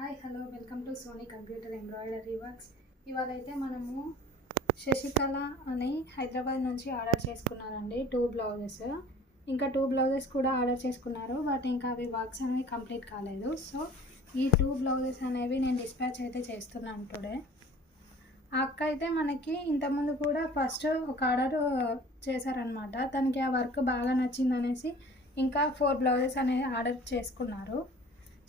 Hi hello welcome to Sony computer embroidery works. ఇవాళైతే మనము శశికళ అని హైదరాబాద్ నుంచి ఆర్డర్ చేసుకున్నారండి 2 బ్లౌజెస్. ఇంకా 2 బ్లౌజెస్ కూడా ఆర్డర్ చేసుకున్నారు, బట్ ఇంకా అవి వర్క్స్ అనేవి కంప్లీట్ కాలేదు. సో ఈ 2 బ్లౌజెస్ అనేవి నేను డిస్పాచ్ అయితే చేస్తున్నాను టుడే. ఆ అక్క అయితే మనకి ఇంతకుముందు కూడా ఫస్ట్ ఒక ఆర్డర్ చేశారనమాట. తనకి ఆ వర్క్ బాగా నచ్చిందనేసి ఇంకా 4 బ్లౌజెస్ అనేది ఆర్డర్ చేసుకున్నారు.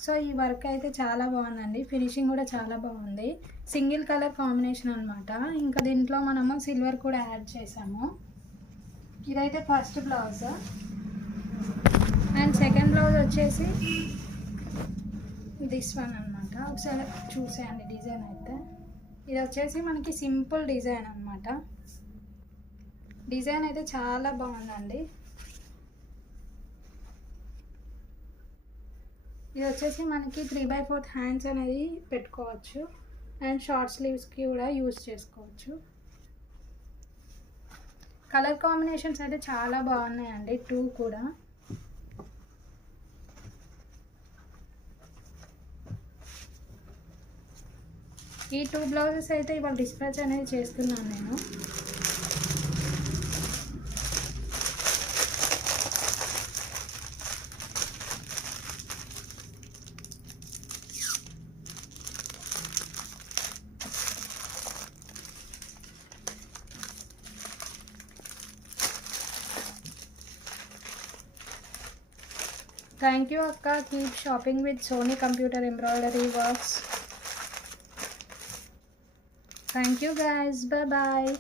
సో ఈ వర్క్ అయితే చాలా బాగుందండి, ఫినిషింగ్ కూడా చాలా బాగుంది. సింగిల్ కలర్ కాంబినేషన్ అనమాట. ఇంకా దీంట్లో మనము సిల్వర్ కూడా యాడ్ చేసాము. ఇదైతే first blouse and second blouse వచ్చేసి దిస్ వన్ అనమాట. ఒకసారి చూసేయండి డిజైన్ అయితే. ఇది వచ్చేసి మనకి సింపుల్ డిజైన్ అనమాట. డిజైన్ అయితే చాలా బాగుందండి. ఇది వచ్చేసి మనకి 3/4 హ్యాండ్స్ అనేది పెట్టుకోవచ్చు అండ్ షార్ట్ స్లీవ్స్కి కూడా యూజ్ చేసుకోవచ్చు. కలర్ కాంబినేషన్స్ అయితే చాలా బాగున్నాయండి, 2 కూడా. ఈ 2 బ్లౌజెస్ అయితే ఇవాళ డిస్పాచ్ అనేది చేస్తున్నాను నేను. Thank you Akka. Keep shopping with Sony Computer Embroidery Works. Thank you guys. Bye bye.